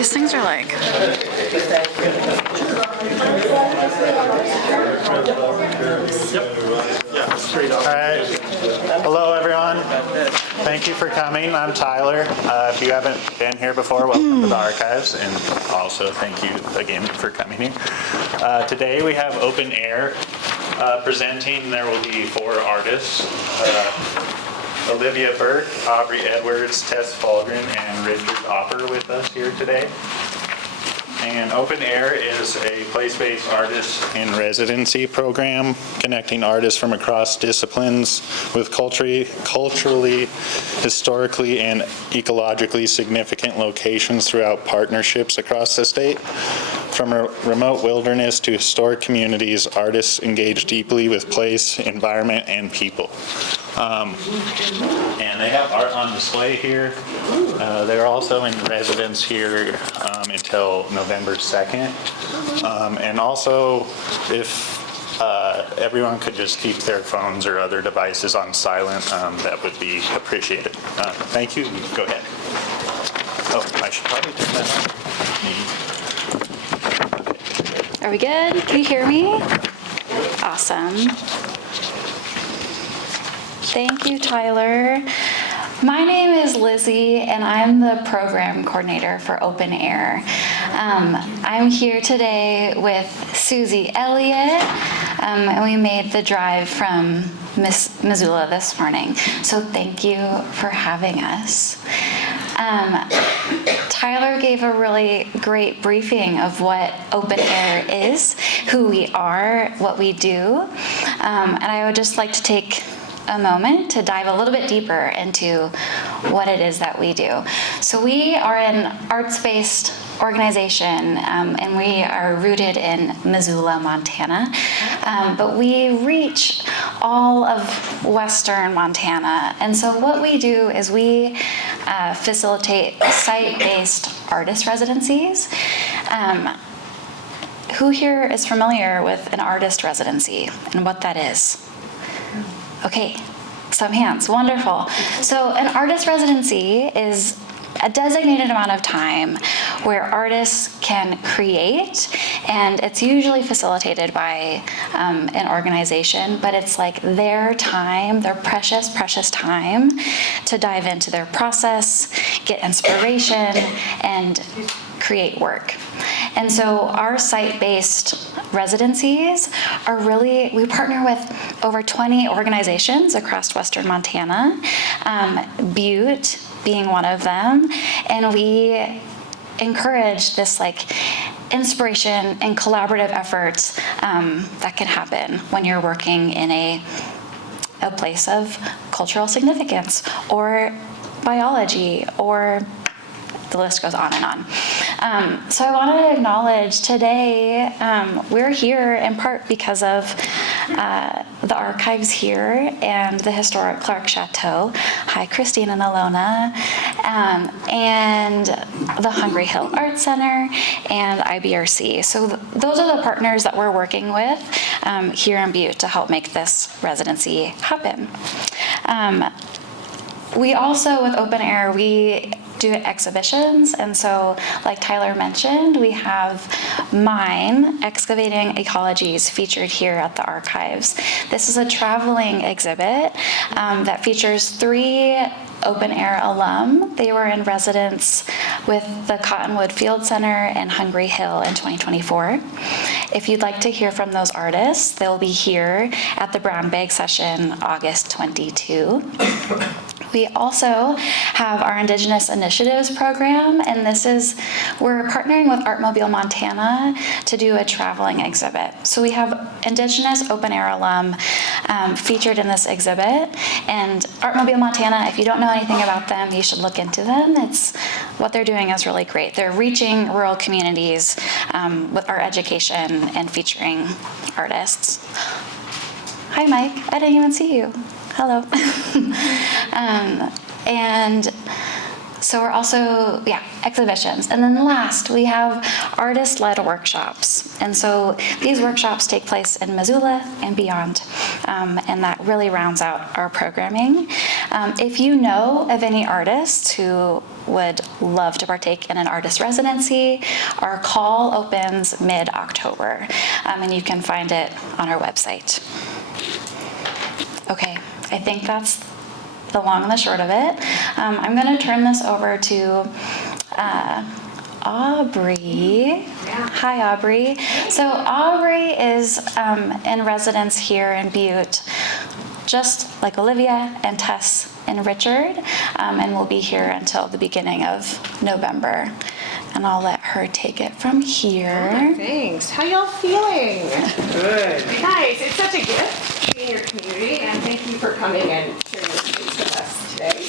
These things are like... All right. Hello, everyone. Thank you for coming. I'm Tyler. If you haven't been here before, welcome to the archives, and also thank you again for coming here. Today we have open air presenting. There will be 4 artists. Olivia Berke, Aubrey Edwards, Tess Fahlgren, and Richard Opper with us here today. And Open Air is a place-based artist in residency program connecting artists from across disciplines with culturally, historically, and ecologically significant locations throughout partnerships across the state. From a remote wilderness to historic communities, artists engage deeply with place, environment, and people. And they have art on display here. They're also in residence here until November 2nd. And also, if everyone could just keep their phones or other devices on silent, that would be appreciated. Thank you. Go ahead. Oh, I should probably turn that on. Are we good? Can you hear me? Awesome. Thank you, Tyler. My name is Lizzie, and I'm the program coordinator for Open Air. I'm here today with Susie Elliott, and we made the drive from Missoula this morning. So thank you for having us. Tyler gave a really great briefing of what Open Air is, who we are, what we do, and I would just like to take a moment to dive a little bit deeper into what it is that we do. So we are an arts-based organization, and we are rooted in Missoula, Montana, but we reach all of western Montana. And so what we do is we facilitate site-based artist residencies. Who here is familiar with an artist residency and what that is? Okay, some hands, wonderful. So an artist residency is a designated amount of time where artists can create, and it's usually facilitated by an organization, but it's like their time, their precious, precious time to dive into their process, get inspiration, and create work. And so our site-based residencies are really, we partner with over 20 organizations across western Montana, Butte being one of them, and we encourage this like inspiration and collaborative efforts that can happen when you're working in a place of cultural significance or biology, or the list goes on and on. So I wanted to acknowledge today, we're here in part because of the archives here and the historic Clark Chateau. Hi, Christine and Alona. And the Hungry Hill Art Center and IBRC. So those are the partners that we're working with here in Butte to help make this residency happen. We also, with Open Air, we do exhibitions, and so like Tyler mentioned, we have mine, Excavating Ecologies, featured here at the archives. This is a traveling exhibit that features 3 Open Air alum. They were in residence with the Cottonwood Field Center and Hungry Hill in 2024. If you'd like to hear from those artists, they'll be here at the Brown Bag Session August 22. We also have our Indigenous Initiatives program, and we're partnering with Artmobile Montana to do a traveling exhibit. So we have Indigenous Open Air alum featured in this exhibit, and Artmobile Montana, if you don't know anything about them, you should look into them. What they're doing is really great. They're reaching rural communities with our education and featuring artists. Hi, Mike. I didn't even see you. Hello. And So we're also, exhibitions. And then last, we have artist-led workshops. And so these workshops take place in Missoula and beyond. And that really rounds out our programming. If you know of any artists who would love to partake in an artist residency, our call opens mid-October. And you can find it on our website. Okay, I think that's the long and the short of it. I'm going to turn this over to Aubrey. Hi, Aubrey. So Aubrey is in residence here in Butte, just like Olivia and Tess and Richard, and will be here until the beginning of November. And I'll let her take it from here. Thanks. How y'all feeling? Good. Nice. It's such a gift to be in your community, and thank you for coming and sharing this space with us today.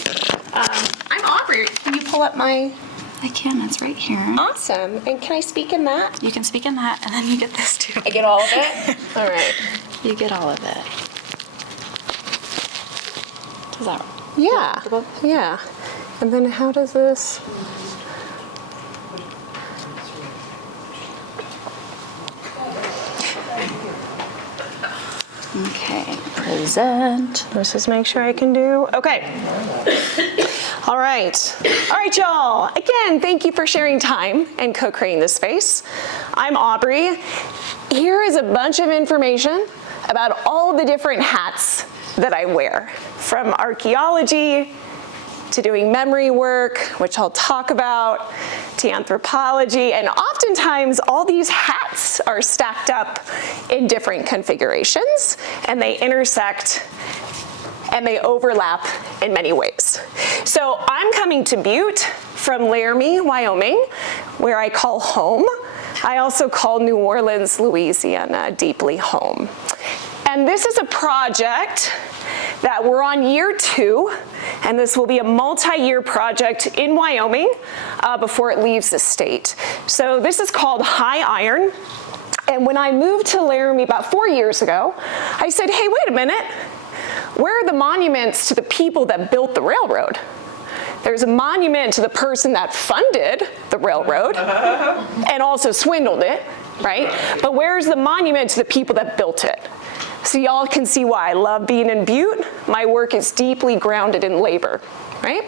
I'm Aubrey. Can you pull up my... I can, it's right here. Awesome. And can I speak in that? You can speak in that, and then you get this too. I get all of it? All right. You get all of it. Is that Yeah. Yeah. And then how does this... Okay, present. Let's just make sure I can do, okay. All right, y'all. Again, thank you for sharing time and co-creating this space. I'm Aubrey. Here is a bunch of information about all the different hats that I wear, from archaeology to doing memory work, which I'll talk about, to anthropology, and oftentimes all these hats are stacked up in different configurations, and they intersect and they overlap in many ways. So I'm coming to Butte from Laramie, Wyoming, where I call home. I also call New Orleans, Louisiana, deeply home. And this is a project that we're on year 2, and this will be a multi-year project in Wyoming before it leaves the state. So this is called High Iron. And when I moved to Laramie about 4 years ago, I said, hey, wait a minute. Where are the monuments to the people that built the railroad? There's a monument to the person that funded the railroad and also swindled it, right? But where's the monument to the people that built it? So y'all can see why I love being in Butte. My work is deeply grounded in labor, right?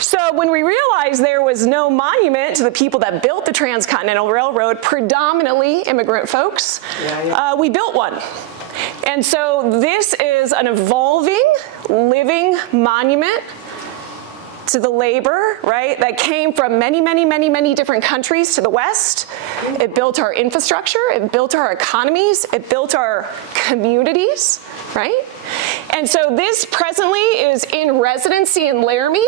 So when we realized there was no monument to the people that built the Transcontinental Railroad, predominantly immigrant folks, we built one. And so this is an evolving, living monument to the labor, right, that came from many, many, many, many different countries to the West. It built our infrastructure, it built our economies, it built our communities, right? And so this presently is in residency in Laramie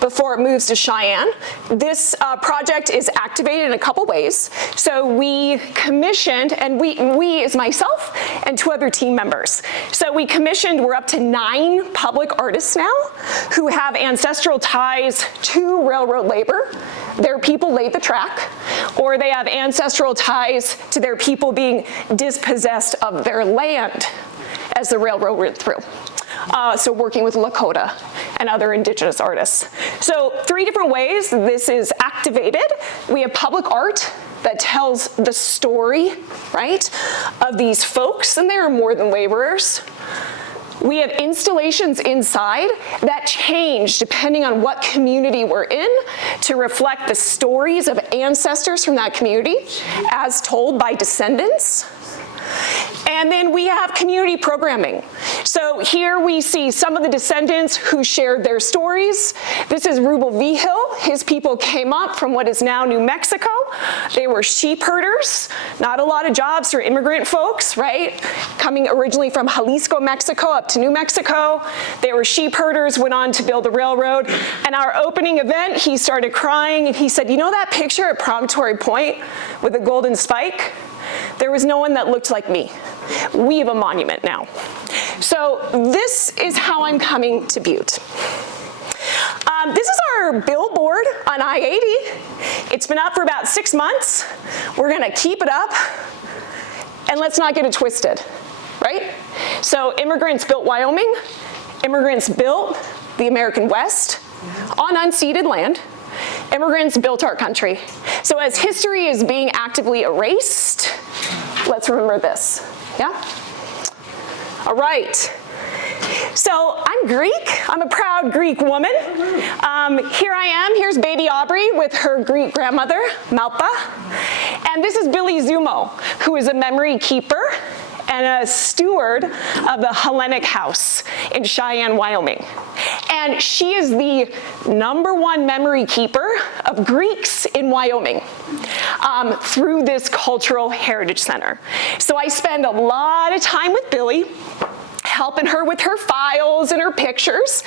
before it moves to Cheyenne. This project is activated in a couple ways. So we commissioned, and we is myself and 2 other team members. So we commissioned, we're up to 9 public artists now who have ancestral ties to railroad labor. Their people laid the track, or they have ancestral ties to their people being dispossessed of their land as the railroad went through. So working with Lakota and other indigenous artists. So 3 different ways this is activated. We have public art that tells the story, right, of these folks, and they are more than laborers. We have installations inside that change depending on what community we're in to reflect the stories of ancestors from that community as told by descendants. And then we have community programming. So here we see some of the descendants who shared their stories. This is Rubel Vigil. His people came up from what is now New Mexico. They were sheep herders. Not a lot of jobs for immigrant folks, right? Coming originally from Jalisco, Mexico, up to New Mexico. They were sheep herders, went on to build the railroad. And our opening event, he started crying, and he said, you know that picture at Promontory Point with the golden spike? There was no one that looked like me. We have a monument now. So this is how I'm coming to Butte. This is our billboard on I-80. It's been up for about 6 months. We're gonna keep it up, and let's not get it twisted, right? So immigrants built Wyoming. Immigrants built the American West. on unceded land, immigrants built our country. So as history is being actively erased, let's remember this, yeah? All right. So I'm Greek. I'm a proud Greek woman. Here I am. Here's baby Aubrey with her Greek grandmother, Malpa. And this is Billy Zumo, who is a memory keeper and a steward of the Hellenic House in Cheyenne, Wyoming. And she is the #1 memory keeper of Greeks in Wyoming through this Cultural Heritage Center. So I spend a lot of time with Billy, helping her with her files and her pictures,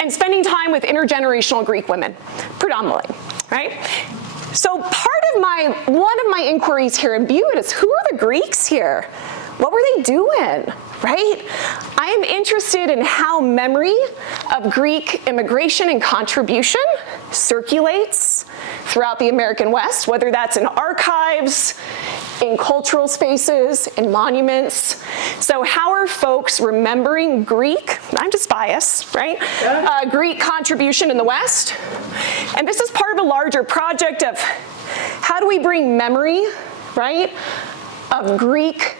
and spending time with intergenerational Greek women, predominantly, right? So one of my inquiries here in Butte is, who are the Greeks here? What were they doing, right? I am interested in how memory of Greek immigration and contribution circulates throughout the American West, whether that's in archives, in cultural spaces, in monuments. So how are folks remembering Greek, I'm just biased, right? Greek contribution in the West. And this is part of a larger project of how do we bring memory, right, of Greek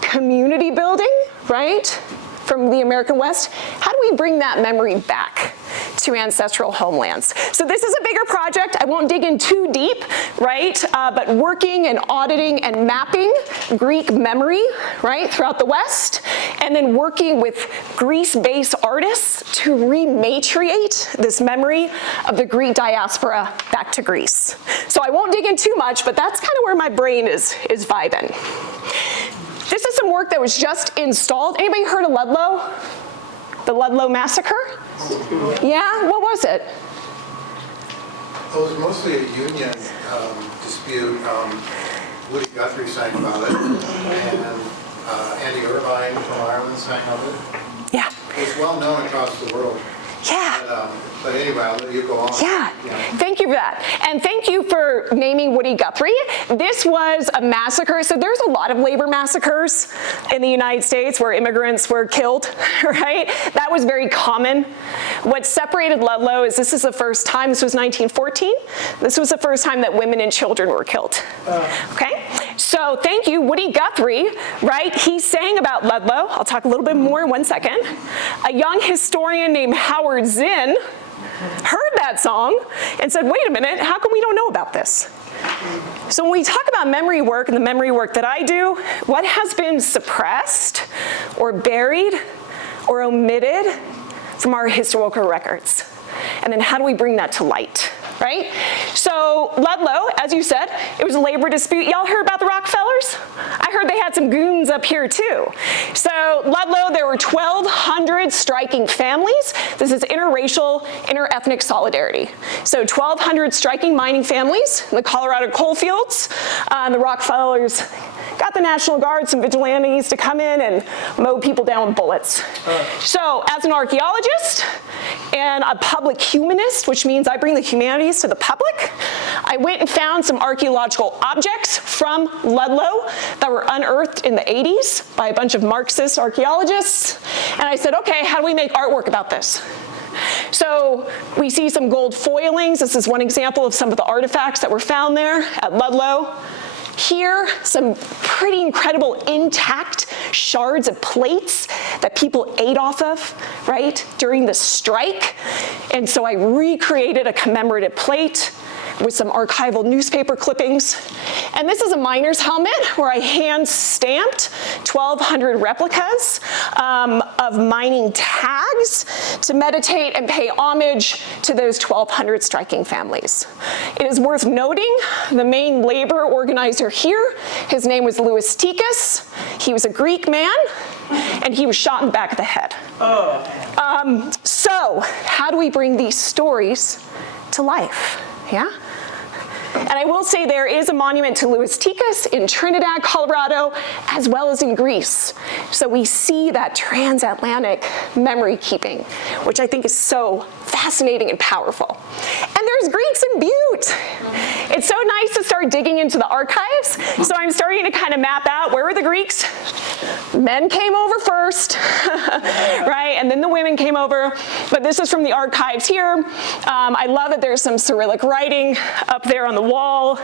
community building, right, from the American West. How do we bring that memory back to ancestral homelands? So this is a bigger project. I won't dig in too deep, right, but working and auditing and mapping Greek memory, right, throughout the West, and then working with Greece-based artists to rematriate this memory of the Greek diaspora back to Greece. So I won't dig in too much, but that's kind of where my brain is vibing. This is some work that was just installed. Anybody heard of Ludlow? The Ludlow Massacre? Yeah, what was it? It was mostly a union dispute. Woody Guthrie sang about it, and Andy Irvine from Ireland sang of it. Yeah. It's well known across the world. Yeah. But anyway, I'll let you go on. Yeah, thank you for that. And thank you for naming Woody Guthrie. This was a massacre. So there's a lot of labor massacres in the United States where immigrants were killed, right? That was very common. What separated Ludlow is this is the first time, this was 1914, this was the first time that women and children were killed, okay? So thank you, Woody Guthrie, right? He sang about Ludlow. I'll talk a little bit more in 1 second. A young historian named Howard Zinn heard that song and said, wait a minute, how come we don't know about this? So when we talk about memory work and the memory work that I do, what has been suppressed or buried or omitted from our historical records? And then how do we bring that to light, right? So Ludlow, as you said, it was a labor dispute. Y'all heard about the Rockefellers? I heard they had some goons up here too. So Ludlow, there were 1,200 striking families. This is interracial, interethnic solidarity. So 1,200 striking mining families in the Colorado coal fields. The Rockefellers got the National Guard, some vigilantes to come in and mow people down with bullets. So as an archaeologist and a public humanist, which means I bring the humanities to the public, I went and found some archaeological objects from Ludlow that were unearthed in the 80s by a bunch of Marxist archaeologists. And I said, okay, how do we make artwork about this? So we see some gold foilings. This is one example of some of the artifacts that were found there at Ludlow. Here, some pretty incredible intact shards of plates that people ate off of, right, during the strike. And so I recreated a commemorative plate with some archival newspaper clippings. And this is a miner's helmet where I hand stamped 1,200 replicas of mining tags to meditate and pay homage to those 1,200 striking families. It is worth noting the main labor organizer here, his name was Louis Tikas. He was a Greek man, and he was shot in the back of the head. So how do we bring these stories to life? Yeah? And I will say there is a monument to Louis Tikas in Trinidad, Colorado, as well as in Greece. So we see that transatlantic memory keeping, which I think is so fascinating and powerful. And there's Greeks in Butte. It's so nice to start digging into the archives. So I'm starting to kind of map out where were the Greeks. Men came over first, right? And then the women came over. But this is from the archives here. I love that there's some Cyrillic writing up there on the wall.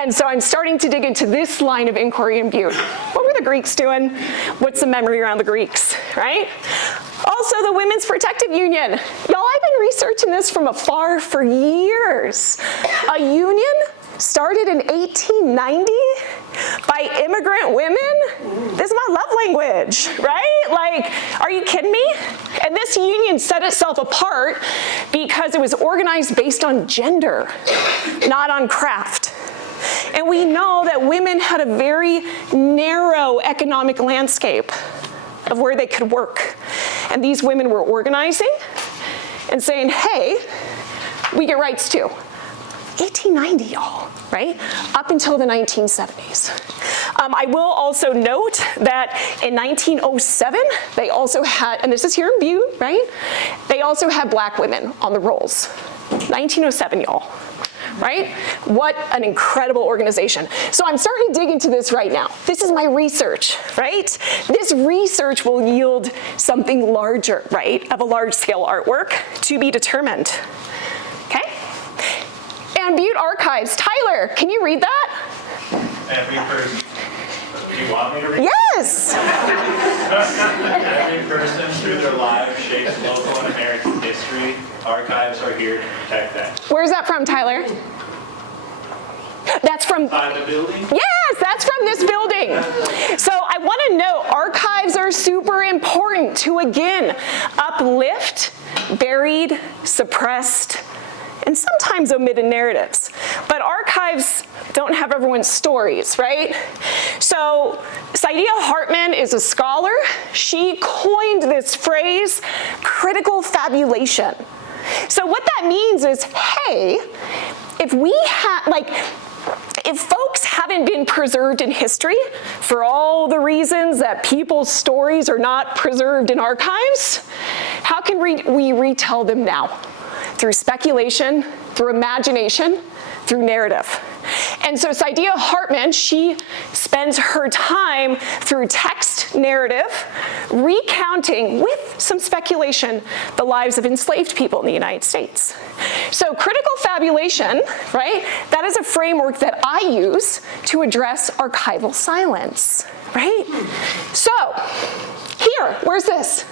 And so I'm starting to dig into this line of inquiry in Butte. What were the Greeks doing? What's the memory around the Greeks, right? Also, the Women's Protective Union. Y'all, I've been researching this from afar for years. A union started in 1890 by immigrant women? This is my love language, right? Like, are you kidding me? And this union set itself apart because it was organized based on gender, not on craft. And we know that women had a very narrow economic landscape of where they could work. And these women were organizing and saying, hey, we get rights too. 1890, y'all, right? Up until the 1970s. I will also note that in 1907, they also had, and this is here in Butte, right? They also had black women on the rolls. 1907, y'all. Right? What an incredible organization. So I'm starting to dig into this right now. This is my research, right? This research will yield something larger, right? Of a large scale artwork to be determined. Okay? And Butte Archives. Tyler, can you read that? Every person. Do you want me to read? Yes! Every person through their lives shapes local and American history. Archives are here to protect that. Where's that from, Tyler? That's from... By the building? Yes, that's from this building. So I want to note, archives are super important to, again, uplift buried, suppressed, and sometimes omitted narratives. But archives don't have everyone's stories, right? So Saidiya Hartman is a scholar. She coined this phrase, critical fabulation. So what that means is, hey, if we have, if folks haven't been preserved in history for all the reasons that people's stories are not preserved in archives, how can we retell them now? Through speculation, through imagination, through narrative. And so Saidiya Hartman, she spends her time through text narrative, recounting with some speculation the lives of enslaved people in the United States. So critical fabulation, right, that is a framework that I use to address archival silence, right? So here, where's this?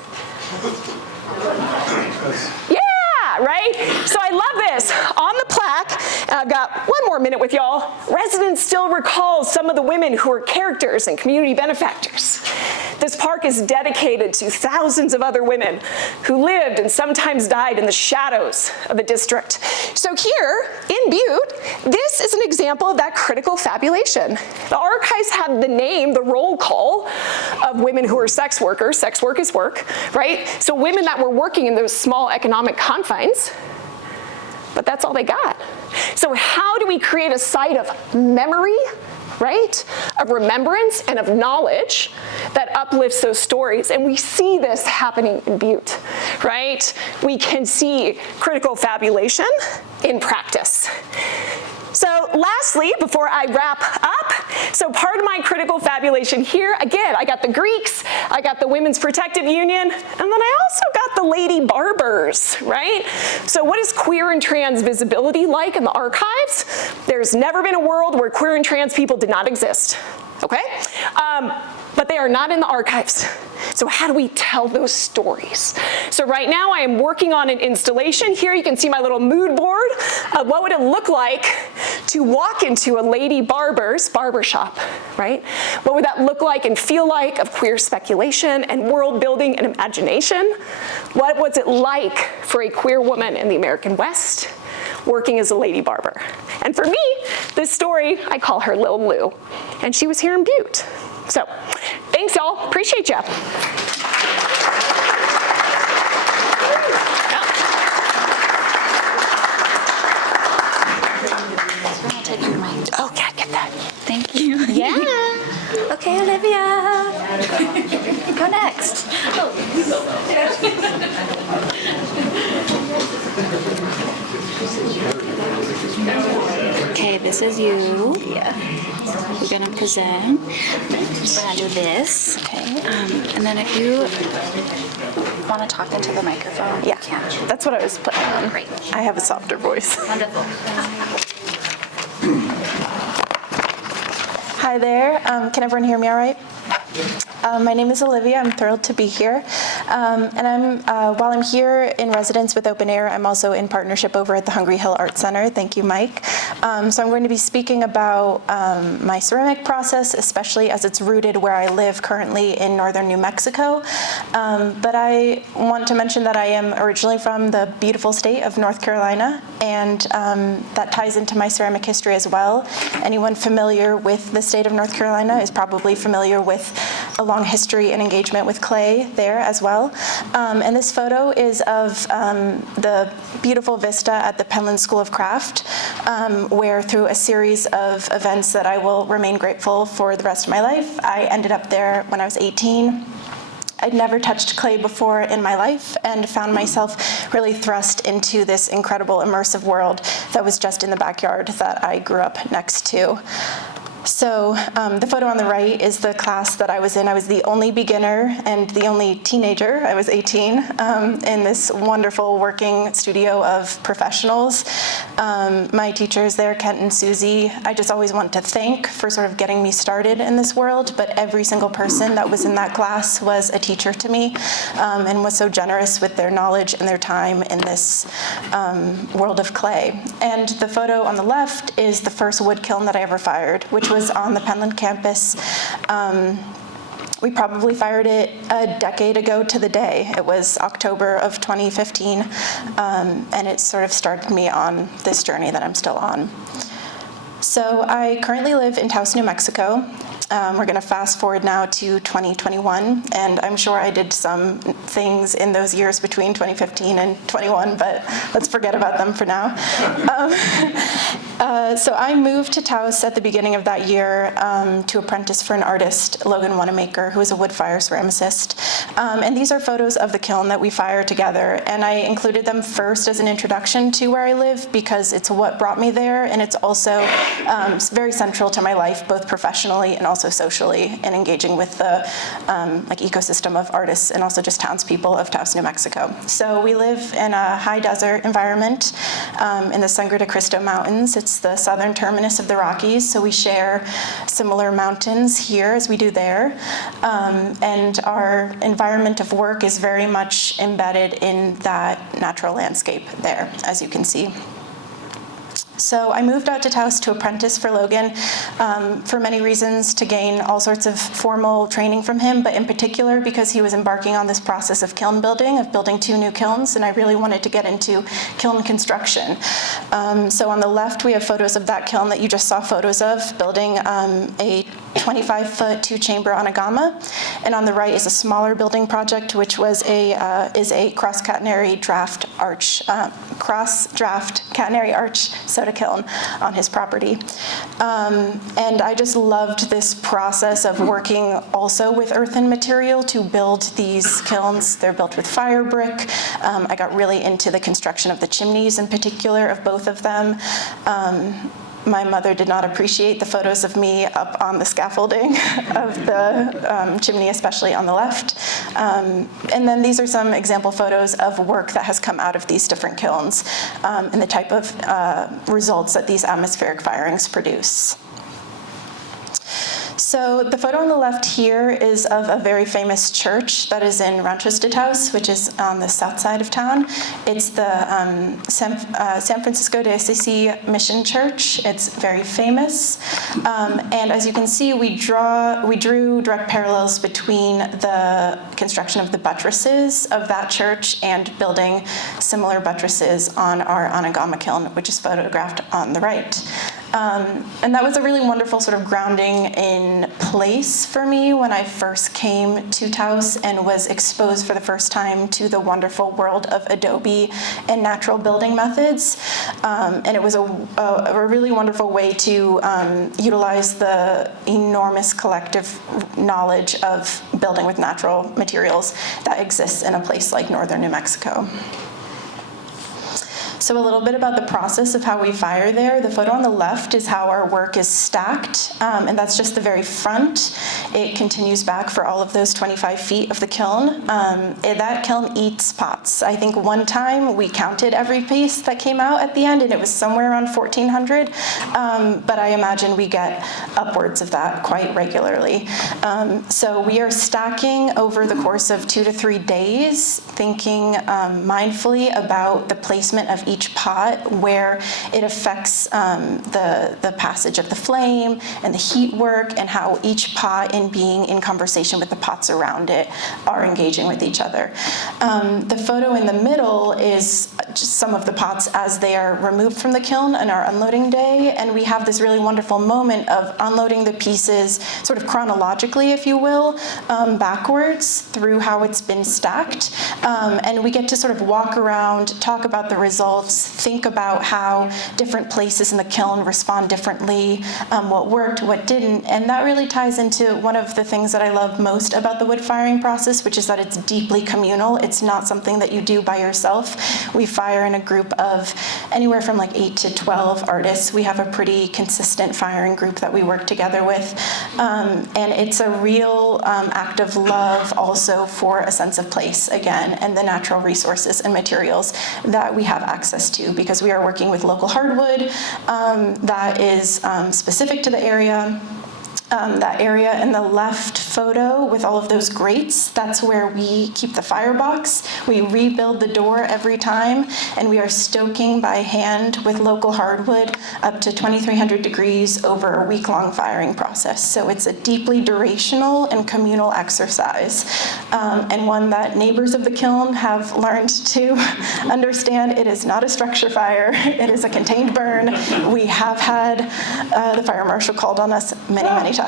Yeah, right? So I love this. On the plaque, and I've got one more minute with y'all, residents still recall some of the women who were characters and community benefactors. This park is dedicated to thousands of other women who lived and sometimes died in the shadows of the district. So here in Butte, this is an example of that critical fabulation. The archives have the name, the roll call of women who are sex workers. Sex work is work, right? So women that were working in those small economic confines, but that's all they got. So how do we create a site of memory, right, of remembrance and of knowledge that uplifts those stories? And we see this happening in Butte, right? We can see critical fabulation in practice. So lastly, before I wrap up, so part of my critical fabulation here, again, I got the Greeks, I got the Women's Protective Union, and then I also got the lady barbers, right? So what is queer and trans visibility like in the archives? There's never been a world where queer and trans people did not exist, okay? But they are not in the archives. So how do we tell those stories? So right now I am working on an installation. Here you can see my little mood board of what would it look like to walk into a lady barber's barbershop, right? What would that look like and feel like of queer speculation and world building and imagination? What was it like for a queer woman in the American West working as a lady barber? And for me, this story, I call her Lil Lou, and she was here in Butte. So, thanks y'all, appreciate ya. We're gonna take Okay, this is you. Yeah. We're gonna present. We're gonna do this. Okay. And then if you want to talk into the microphone, Yeah, you can. that's what I was putting on. Great. I have a softer voice. Wonderful. Hi there. Can everyone hear me all right? My name is Olivia. I'm thrilled to be here. And while I'm here in residence with Open Air, I'm also in partnership over at the Hungry Hill Art Center. Thank you, Mike. So I'm going to be speaking about my ceramic process, especially as it's rooted where I live currently in northern New Mexico. But I want to mention that I am originally from the beautiful state of North Carolina, and that ties into my ceramic history as well. Anyone familiar with the state of North Carolina is probably familiar with a long history and engagement with clay there as well. And this photo is of the beautiful vista at the Penland School of Craft, where through a series of events that I will remain grateful for the rest of my life, I ended up there when I was 18. I'd never touched clay before in my life and found myself really thrust into this incredible immersive world that was just in the backyard that I grew up next to. So the photo on the right is the class that I was in. I was the only beginner and the only teenager. I was 18 in this wonderful working studio of professionals. My teachers there, Kent and Susie, I just always want to thank for sort of getting me started in this world, but every single person that was in that class was a teacher to me and was so generous with their knowledge and their time in this world of clay. And the photo on the left is the first wood kiln that I ever fired, which was on the Penland campus. We probably fired it a decade ago to the day. It was October of 2015, and it sort of started me on this journey that I'm still on. So I currently live in Taos, New Mexico. We're going to fast forward now to 2021, and I'm sure I did some things in those years between 2015 and 21, but let's forget about them for now. So I moved to Taos at the beginning of that year to apprentice for an artist, Logan Wanamaker, who is a wood fire ceramicist. And these are photos of the kiln that we fire together, and I included them first as an introduction to where I live because it's what brought me there, and it's also very central to my life, both professionally and also socially, in engaging with the ecosystem of artists and also just townspeople of Taos, New Mexico. So we live in a high desert environment in the Sangre de Cristo Mountains. It's the southern terminus of the Rockies, so we share similar mountains here as we do there. And our environment of work is very much embedded in that natural landscape there, as you can see. So I moved out to Taos to apprentice for Logan for many reasons, to gain all sorts of formal training from him, but in particular because he was embarking on this process of kiln building, of building 2 new kilns, and I really wanted to get into kiln construction. So on the left, we have photos of that kiln that you just saw photos of, building a 25-foot 2-chamber anagama, and on the right is a smaller building project, which was is a cross-catenary draft catenary arch soda kiln on his property. And I just loved this process of working also with earthen material to build these kilns. They're built with fire brick. I got really into the construction of the chimneys in particular of both of them. My mother did not appreciate the photos of me up on the scaffolding of the chimney, especially on the left. And then these are some example photos of work that has come out of these different kilns and the type of results that these atmospheric firings produce. So the photo on the left here is of a very famous church that is in Ranchos de Taos, which is on the south side of town. It's the San Francisco de Assisi Mission Church. It's very famous. And as you can see, we drew direct parallels between the construction of the buttresses of that church and building similar buttresses on our anagama kiln, which is photographed on the right. And that was a really wonderful sort of grounding in place for me when I first came to Taos and was exposed for the first time to the wonderful world of adobe and natural building methods. And it was a really wonderful way to utilize the enormous collective knowledge of building with natural materials that exists in a place like northern New Mexico. So a little bit about the process of how we fire there. The photo on the left is how our work is stacked, and that's just the very front. It continues back for all of those 25 feet of the kiln. That kiln eats pots. I think one time we counted every piece that came out at the end, and it was somewhere around 1,400, but I imagine we get upwards of that quite regularly. So we are stacking over the course of 2 to 3 days, thinking mindfully about the placement of each pot, where it affects the passage of the flame and the heat work, and how each pot, in being in conversation with the pots around it, are engaging with each other. The photo in the middle is just some of the pots as they are removed from the kiln on our unloading day, and we have this really wonderful moment of unloading the pieces sort of chronologically, if you will, backwards through how it's been stacked, and we get to sort of walk around, talk about the results, think about how different places in the kiln respond differently, what worked, what didn't, and that really ties into one of the things that I love most about the wood firing process, which is that it's deeply communal. It's not something that you do by yourself. We fire in a group of anywhere from like 8 to 12 artists. We have a pretty consistent firing group that we work together with, and it's a real act of love also for a sense of place, again, and the natural resources and materials that we have access to, because we are working with local hardwood that is specific to the area. That area in the left photo with all of those grates, that's where we keep the firebox. We rebuild the door every time, and we are stoking by hand with local hardwood up to 2,300 degrees over a week-long firing process. So it's a deeply durational and communal exercise, and one that neighbors of the kiln have learned to understand. It is not a structure fire. It is a contained burn. We have had the fire marshal called on us many, many times.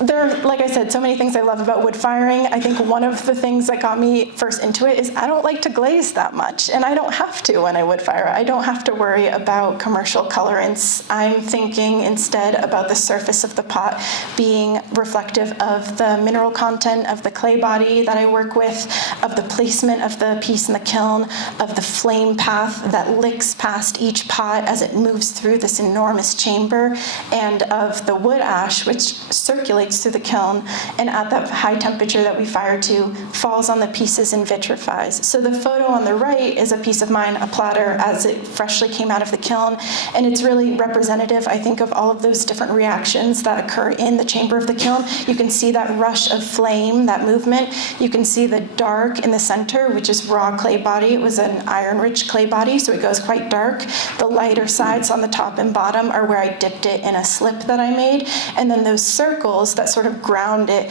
There are, like I said, so many things I love about wood firing. I think one of the things that got me first into it is I don't like to glaze that much, and I don't have to when I wood fire. I don't have to worry about commercial colorants. I'm thinking instead about the surface of the pot being reflective of the mineral content of the clay body that I work with, of the placement of the piece in the kiln, of the flame path that licks past each pot as it moves through this enormous chamber, and of the wood ash, which circulates through the kiln, and at that high temperature that we fire to, falls on the pieces and vitrifies. So the photo on the right is a piece of mine, a platter, as it freshly came out of the kiln, and it's really representative, I think, of all of those different reactions that occur in the chamber of the kiln. You can see that rush of flame, that movement. You can see the dark in the center, which is raw clay body. It was an iron-rich clay body, so it goes quite dark. The lighter sides on the top and bottom are where I dipped it in a slip that I made, and then those circles that sort of ground it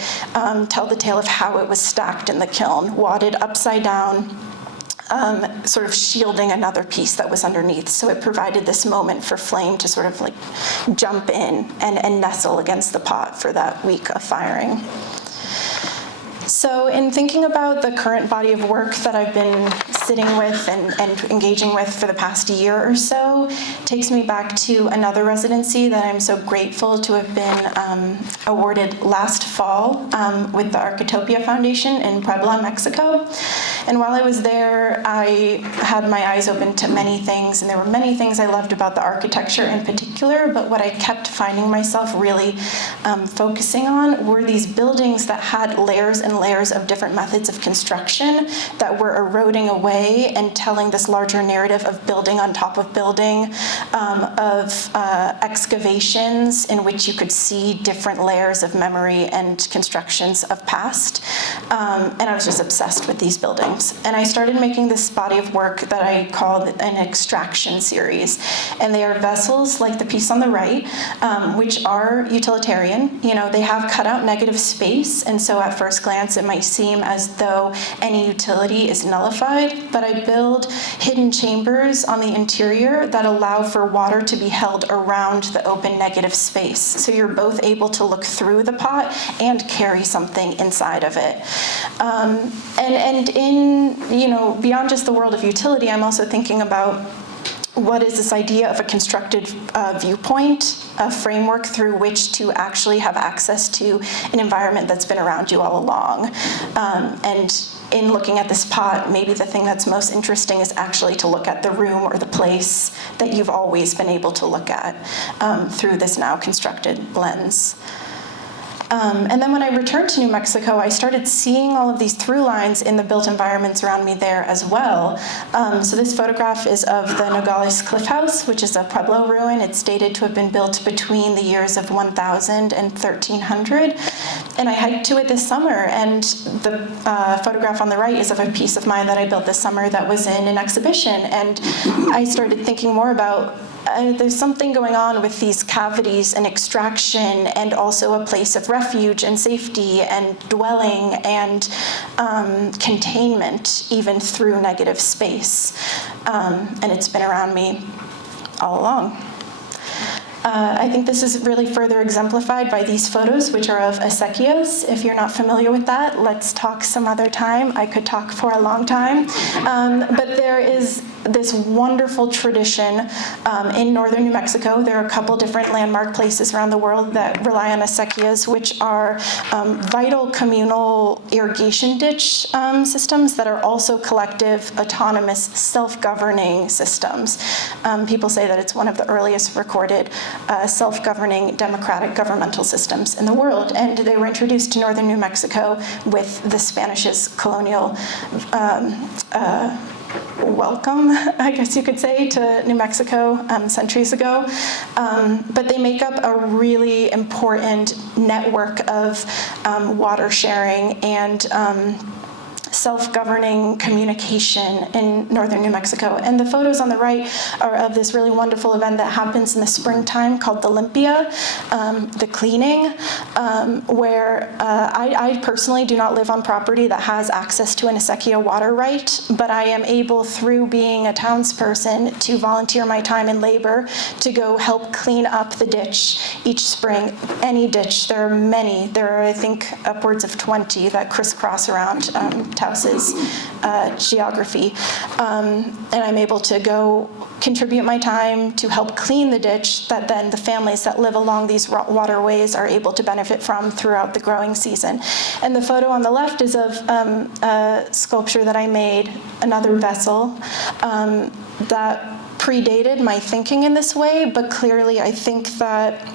tell the tale of how it was stacked in the kiln, wadded upside down, sort of shielding another piece that was underneath. So it provided this moment for flame to sort of like jump in and nestle against the pot for that week of firing. So in thinking about the current body of work that I've been sitting with and engaging with for the past year or so, takes me back to another residency that I'm so grateful to have been awarded last fall with the Architopia Foundation in Puebla, Mexico. And while I was there, I had my eyes open to many things, and there were many things I loved about the architecture in particular, but what I kept finding myself really focusing on were these buildings that had layers and layers of different methods of construction that were eroding away and telling this larger narrative of building on top of building, of excavations in which you could see different layers of memory and constructions of past. And I was just obsessed with these buildings. And I started making this body of work that I called an extraction series. And they are vessels like the piece on the right, which are utilitarian. You know, they have cut out negative space, and so at first glance it might seem as though any utility is nullified, but I build hidden chambers on the interior that allow for water to be held around the open negative space. So you're both able to look through the pot and carry something inside of it. And in, you know, beyond just the world of utility, I'm also thinking about what is this idea of a constructed viewpoint, a framework through which to actually have access to an environment that's been around you all along. And in looking at this pot, maybe the thing that's most interesting is actually to look at the room or the place that you've always been able to look at through this now constructed lens. And then when I returned to New Mexico, I started seeing all of these through lines in the built environments around me there as well. So this photograph is of the Nogales Cliff House, which is a Pueblo ruin. It's dated to have been built between the years of 1000 and 1300. And I hiked to it this summer, and the photograph on the right is of a piece of mine that I built this summer that was in an exhibition. And I started thinking more about there's something going on with these cavities and extraction, and also a place of refuge and safety and dwelling and containment, even through negative space. And it's been around me all along. I think this is really further exemplified by these photos, which are of acequias. If you're not familiar with that, let's talk some other time. I could talk for a long time. But there is this wonderful tradition in northern New Mexico. There are a couple different landmark places around the world that rely on acequias, which are vital communal irrigation ditch systems that are also collective, autonomous, self-governing systems. People say that it's one of the earliest recorded self-governing democratic governmental systems in the world, and they were introduced to northern New Mexico with the Spanish's colonial welcome, I guess you could say, to New Mexico centuries ago. But they make up a really important network of water sharing and self-governing communication in northern New Mexico. And the photos on the right are of this really wonderful event that happens in the springtime called the Limpia, the cleaning, where I personally do not live on property that has access to an acequia water right, but I am able, through being a townsperson, to volunteer my time and labor to go help clean up the ditch each spring. Any ditch, there are many. There are, I think, upwards of 20 that crisscross around Taos's geography. And I'm able to go contribute my time to help clean the ditch that then the families that live along these waterways are able to benefit from throughout the growing season. And the photo on the left is of a sculpture that I made, another vessel, that predated my thinking in this way, but clearly I think that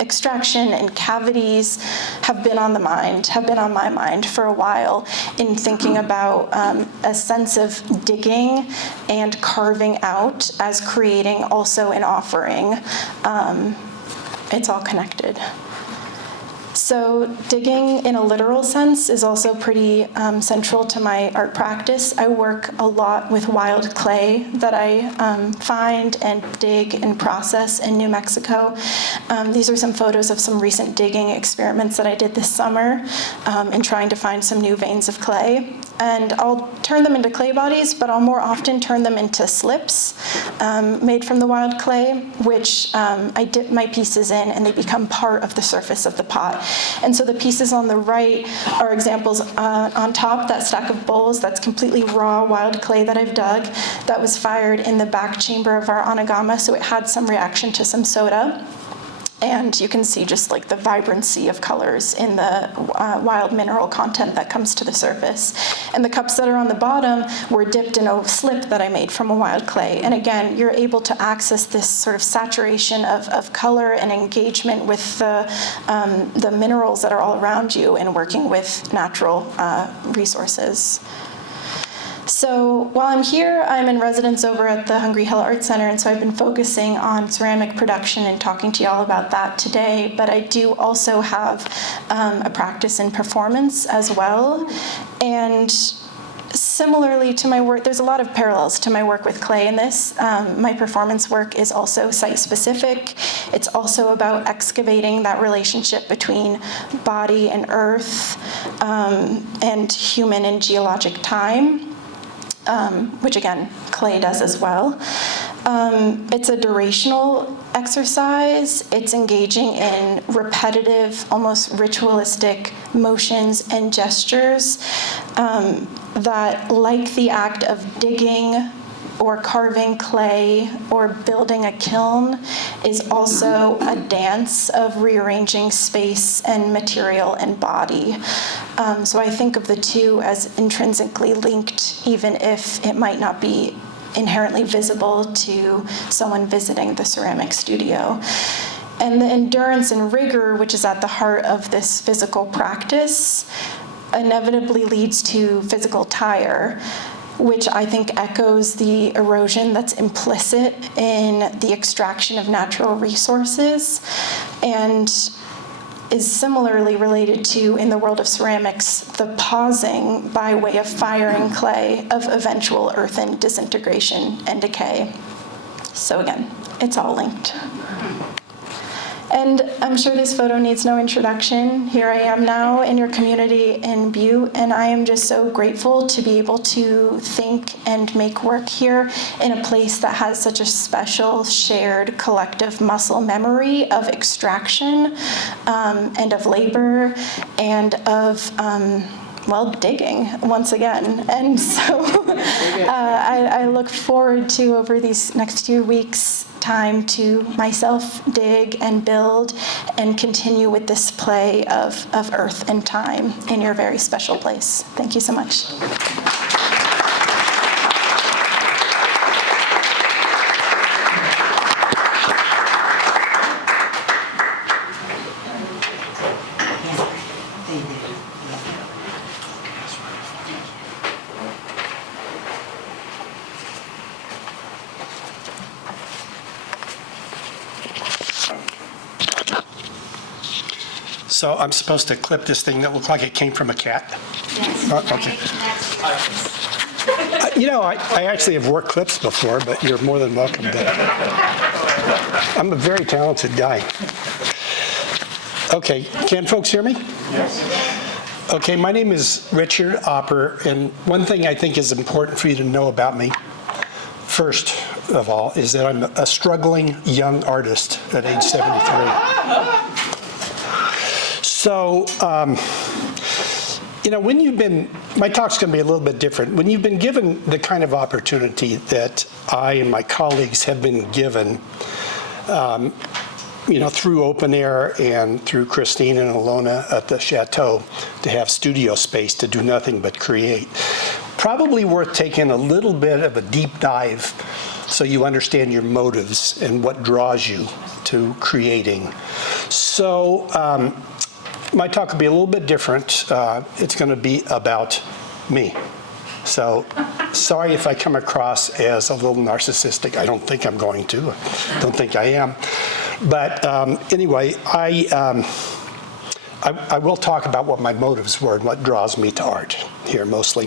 extraction and cavities have been on my mind for a while in thinking about a sense of digging and carving out as creating also an offering. It's all connected. So digging in a literal sense is also pretty central to my art practice. I work a lot with wild clay that I find and dig and process in New Mexico. These are some photos of some recent digging experiments that I did this summer in trying to find some new veins of clay. And I'll turn them into clay bodies, but I'll more often turn them into slips made from the wild clay, which I dip my pieces in and they become part of the surface of the pot. And so the pieces on the right are examples on top, that stack of bowls, that's completely raw wild clay that I've dug, that was fired in the back chamber of our anagama, so it had some reaction to some soda. And you can see just like the vibrancy of colors in the wild mineral content that comes to the surface. And the cups that are on the bottom were dipped in a slip that I made from a wild clay. And again, you're able to access this sort of saturation of color and engagement with the minerals that are all around you in working with natural resources. So while I'm here, I'm in residence over at the Hungry Hill Art Center, and so I've been focusing on ceramic production and talking to y'all about that today, but I do also have a practice in performance as well. And similarly to my work, there's a lot of parallels to my work with clay in this. My performance work is also site-specific. It's also about excavating that relationship between body and earth, and human and geologic time. Which again, clay does as well. It's a durational exercise. It's engaging in repetitive, almost ritualistic motions and gestures that, like the act of digging, or carving clay or building a kiln is also a dance of rearranging space and material and body. So I think of the two as intrinsically linked, even if it might not be inherently visible to someone visiting the ceramic studio. And the endurance and rigor, which is at the heart of this physical practice, inevitably leads to physical tire, which I think echoes the erosion that's implicit in the extraction of natural resources, and is similarly related to, in the world of ceramics, the pausing by way of firing clay of eventual earthen disintegration and decay. So again, it's all linked. And I'm sure this photo needs no introduction. Here I am now in your community in Butte, and I am just so grateful to be able to think and make work here in a place that has such a special shared collective muscle memory of extraction and of labor and of digging once again. And so I look forward to, over these next few weeks, time to myself dig and build and continue with this play of earth and time in your very special place. Thank you so much. So I'm supposed to clip this thing that looked like it came from a cat? Yes. Okay. I actually have worked clips before, but you're more than welcome to. I'm a very talented guy. Okay, can folks hear me? Yes. Okay, my name is Richard Opper, and one thing I think is important for you to know about me, first of all, is that I'm a struggling young artist at age 73. So, when you've been, my talk's going to be a little bit different. When you've been given the kind of opportunity that I and my colleagues have been given, through Open Air and through Christine and Alona at the Chateau, to have studio space to do nothing but create, probably worth taking a little bit of a deep dive so you understand your motives and what draws you to creating. So, my talk will be a little bit different. It's going to be about me. So sorry if I come across as a little narcissistic. I don't think I'm going to. I don't think I am. But anyway, I will talk about what my motives were and what draws me to art here mostly.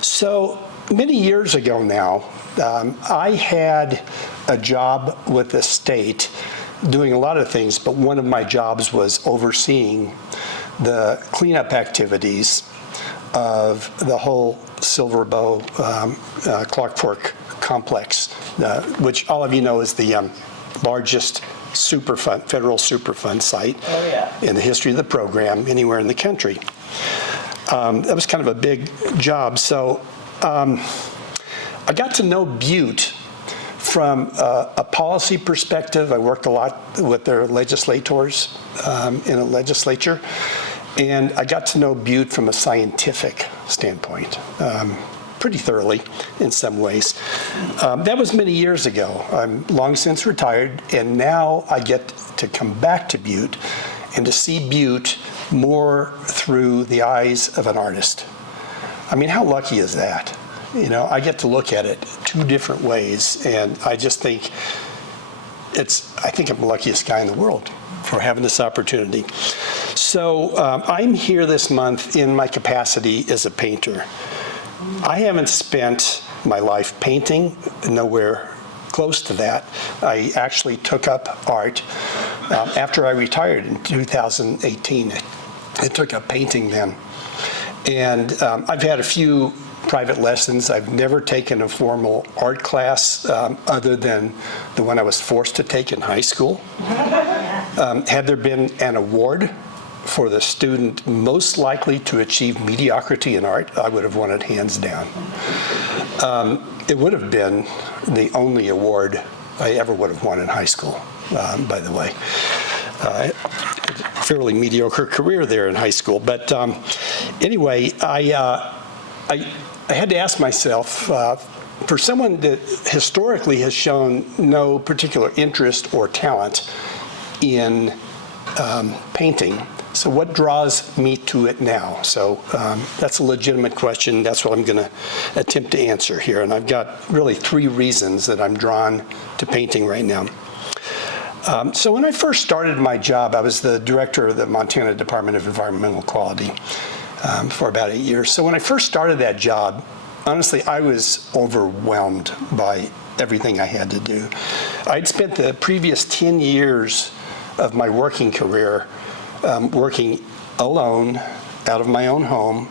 So many years ago now, I had a job with the state doing a lot of things, but one of my jobs was overseeing the cleanup activities of the whole Silver Bow Clark Fork complex, which all of you know is the largest Superfund, federal Superfund site in the history of the program anywhere in the country. That was kind of a big job. So I got to know Butte from a policy perspective. I worked a lot with their legislators in a legislature, and I got to know Butte from a scientific standpoint pretty thoroughly in some ways. That was many years ago. I'm long since retired, and now I get to come back to Butte and to see Butte more through the eyes of an artist. I mean, how lucky is that? I get to look at it two different ways, and I just think I think I'm the luckiest guy in the world for having this opportunity. So I'm here this month in my capacity as a painter. I haven't spent my life painting, nowhere close to that. I actually took up art after I retired in 2018. I took up painting then. And I've had a few private lessons. I've never taken a formal art class other than the one I was forced to take in high school. Had there been an award for the student most likely to achieve mediocrity in art, I would have won it hands down. It would have been the only award I ever would have won in high school, by the way. Fairly mediocre career there in high school. But anyway, I had to ask myself, for someone that historically has shown no particular interest or talent in painting, so what draws me to it now? So that's a legitimate question. That's what I'm going to attempt to answer here. And I've got really 3 reasons that I'm drawn to painting right now. So when I first started my job, I was the director of the Montana Department of Environmental Quality for about 8 years. So when I first started that job, honestly, I was overwhelmed by everything I had to do. I'd spent the previous 10 years of my working career working alone out of my own home,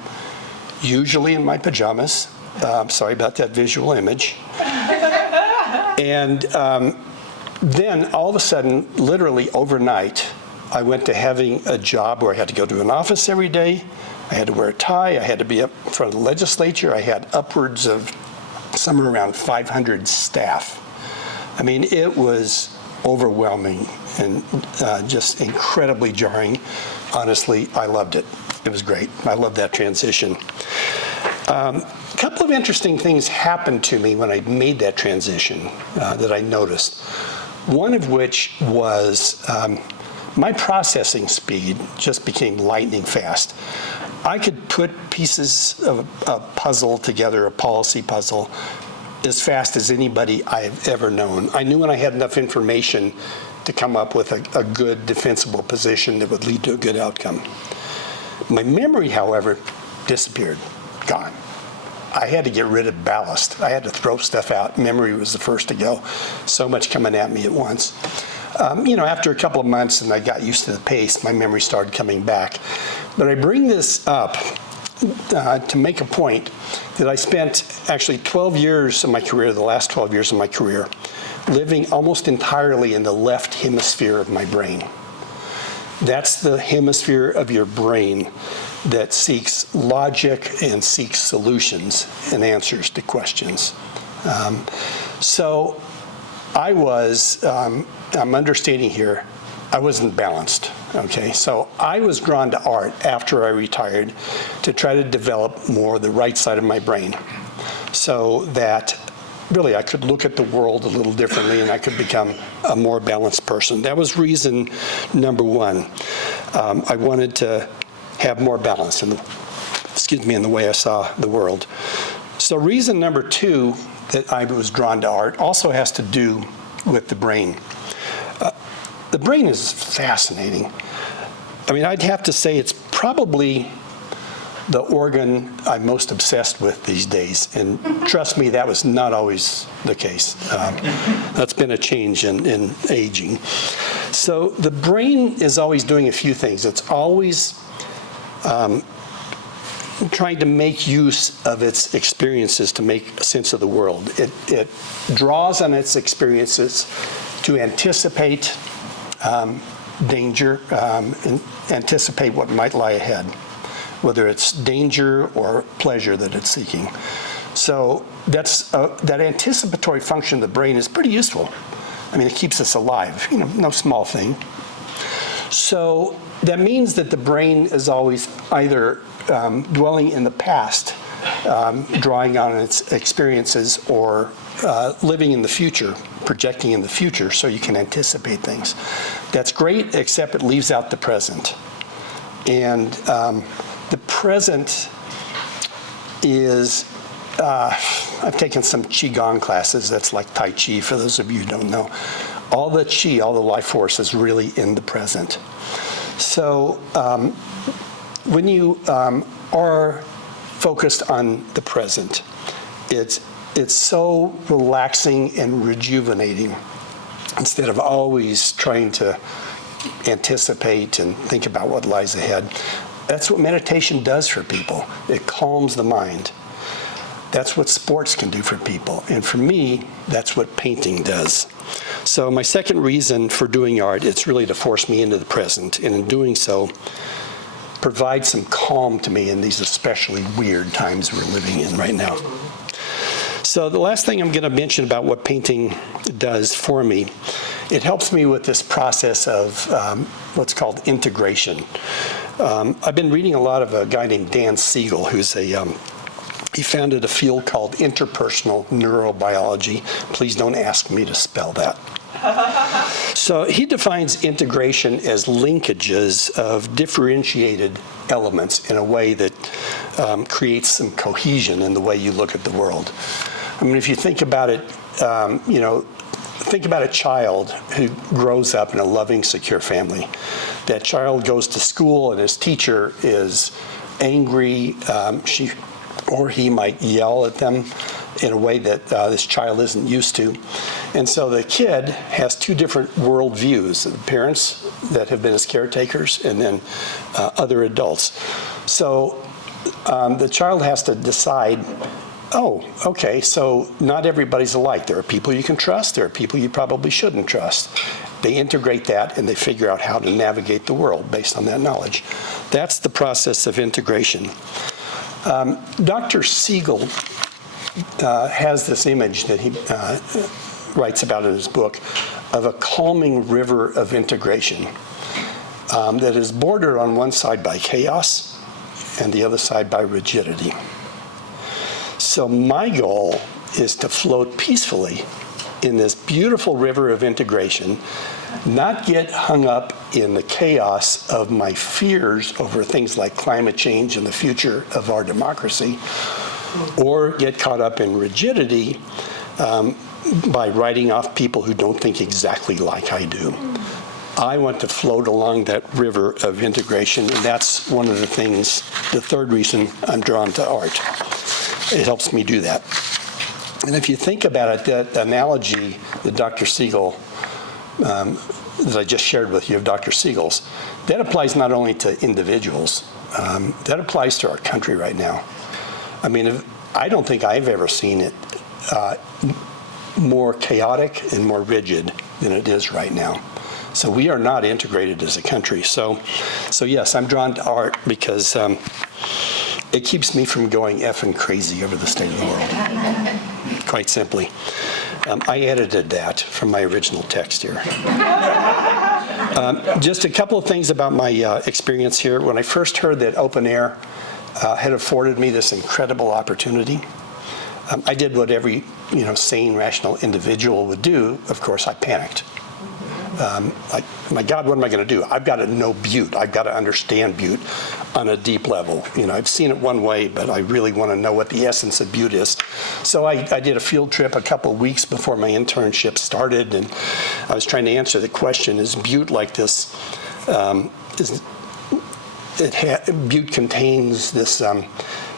usually in my pajamas. Sorry about that visual image. And then all of a sudden, literally overnight, I went to having a job where I had to go to an office every day. I had to wear a tie. I had to be up in front of the legislature. I had upwards of somewhere around 500 staff. I mean, it was overwhelming and just incredibly jarring. Honestly, I loved it. It was great. I loved that transition. A couple of interesting things happened to me when I made that transition that I noticed. One of which was my processing speed just became lightning fast. I could put pieces of a puzzle together, a policy puzzle, as fast as anybody I've ever known. I knew when I had enough information to come up with a good defensible position that would lead to a good outcome. My memory, however, disappeared, gone. I had to get rid of ballast. I had to throw stuff out. Memory was the first to go. So much coming at me at once. After a couple of months and I got used to the pace, my memory started coming back. But I bring this up to make a point that I spent actually 12 years of my career, the last 12 years of my career, living almost entirely in the left hemisphere of my brain. That's the hemisphere of your brain that seeks logic and seeks solutions and answers to questions. So I was, I'm understating here, I wasn't balanced, okay? So I was drawn to art after I retired to try to develop more the right side of my brain so that really I could look at the world a little differently and I could become a more balanced person. That was reason number 1. I wanted to have more balance in the way I saw the world. So reason number 2 that I was drawn to art also has to do with the brain. The brain is fascinating. I mean, I'd have to say it's probably the organ I'm most obsessed with these days. And trust me, that was not always the case. That's been a change in aging. So the brain is always doing a few things. It's always trying to make use of its experiences to make sense of the world. It draws on its experiences to anticipate danger, and anticipate what might lie ahead, whether it's danger or pleasure that it's seeking. So that anticipatory function of the brain is pretty useful. I mean, it keeps us alive, no small thing. So that means that the brain is always either dwelling in the past, drawing on its experiences, or living in the future, projecting in the future so you can anticipate things. That's great, except it leaves out the present. And the present is, I've taken some Qigong classes, that's like Tai Chi for those of you who don't know. All the Qi, all the life force is really in the present. So when you are focused on the present, it's so relaxing and rejuvenating instead of always trying to anticipate and think about what lies ahead. That's what meditation does for people. It calms the mind. That's what sports can do for people. And for me, that's what painting does. So my second reason for doing art, it's really to force me into the present. And in doing so, provide some calm to me in these especially weird times we're living in right now. So the last thing I'm going to mention about what painting does for me, it helps me with this process of what's called integration. I've been reading a lot of a guy named Dan Siegel, who's he founded a field called interpersonal neurobiology. Please don't ask me to spell that. So he defines integration as linkages of differentiated elements in a way that creates some cohesion in the way you look at the world. I mean, if you think about it, think about a child who grows up in a loving, secure family. That child goes to school and his teacher is angry. She or he might yell at them in a way that this child isn't used to. And so the kid has two different worldviews, the parents that have been his caretakers and then other adults. So the child has to decide, oh, okay, so not everybody's alike. There are people you can trust, there are people you probably shouldn't trust. They integrate that and they figure out how to navigate the world based on that knowledge. That's the process of integration. Dr. Siegel has this image that he writes about in his book of a calming river of integration that is bordered on one side by chaos and the other side by rigidity. So my goal is to float peacefully in this beautiful river of integration, not get hung up in the chaos of my fears over things like climate change and the future of our democracy, or get caught up in rigidity by writing off people who don't think exactly like I do. I want to float along that river of integration, and that's one of the things, the third reason I'm drawn to art. It helps me do that. And if you think about it, that analogy that Dr. Siegel, that I just shared with you of Dr. Siegel's, that applies not only to individuals, that applies to our country right now. I mean, I don't think I've ever seen it more chaotic and more rigid than it is right now. So we are not integrated as a country. So yes, I'm drawn to art because it keeps me from going effing crazy over the state of the world, quite simply. I edited that from my original text here. Just a couple of things about my experience here. When I first heard that open air had afforded me this incredible opportunity, I did what every sane, rational individual would do. Of course, I panicked. Like, my God, what am I going to do? I've got to know Butte. I've got to understand Butte on a deep level. I've seen it one way, but I really want to know what the essence of Butte is. So I did a field trip a couple weeks before my internship started, and I was trying to answer the question, is Butte like this? Butte contains this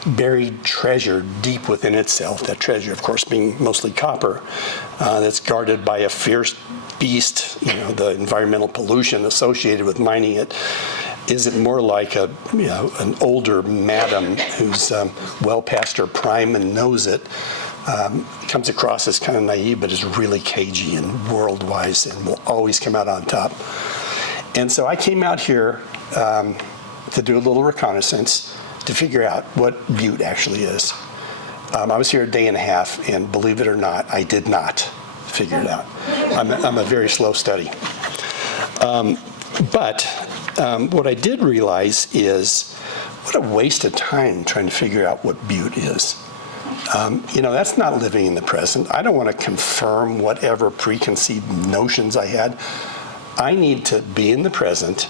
buried treasure deep within itself, that treasure, of course, being mostly copper, that's guarded by a fierce beast, the environmental pollution associated with mining it. Is it more like an older madam who's well past her prime and knows it, comes across as kind of naive, but is really cagey and world-wise and will always come out on top? And so I came out here to do a little reconnaissance to figure out what Butte actually is. I was here a day and a half, and believe it or not, I did not figure it out. I'm a very slow study. But what I did realize is what a waste of time trying to figure out what Butte is. That's not living in the present. I don't want to confirm whatever preconceived notions I had. I need to be in the present.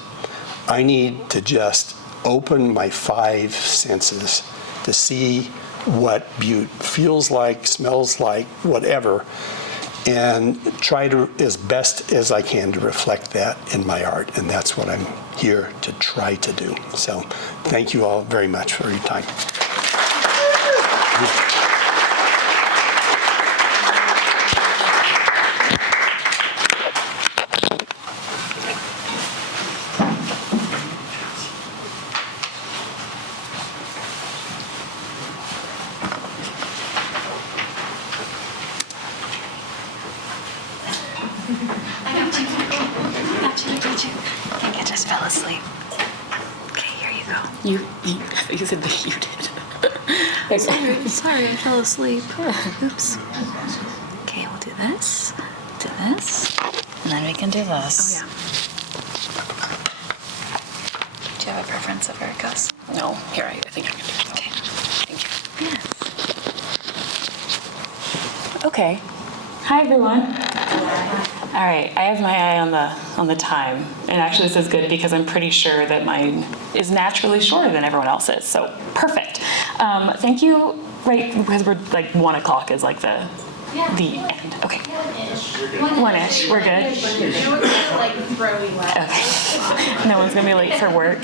I need to just open my 5 senses to see what Butte feels like, smells like, whatever, and try to, as best as I can, to reflect that in my art. And that's what I'm here to try to do. So thank you all very much for your time. Asleep. Okay, here you go. You said that you did. Sorry, I fell asleep. Oops. Okay, we'll do this, and then we can do this. Oh, Do you have a preference of where it goes? yeah. No, here, I think I can do it. Okay. Thank you. Yes. Okay. Hi, everyone. All right, I have my eye on the time, and actually this is good because I'm pretty sure that mine is naturally shorter than everyone else's. So perfect. Thank you. Right, because we're like 1 o'clock is like the end. Okay. One-ish. We're good. Okay. No one's gonna be late for work.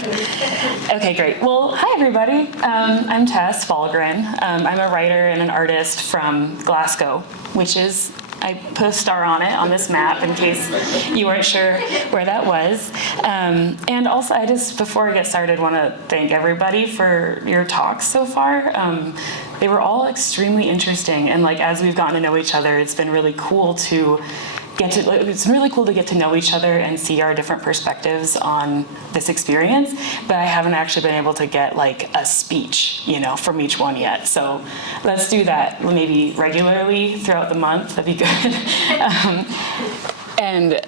Okay, great. Well, hi everybody. I'm Tess Fahlgren. I'm a writer and an artist from Glasgow, which is, I put a star on it on this map in case you weren't sure where that was. And also, I just, before I get started, want to thank everybody for your talks so far. They were all extremely interesting, and like as we've gotten to know each other, it's been really cool to get to know each other and see our different perspectives on this experience. But I haven't actually been able to get like a speech, from each one yet. So let's do that maybe regularly throughout the month. That'd be good. And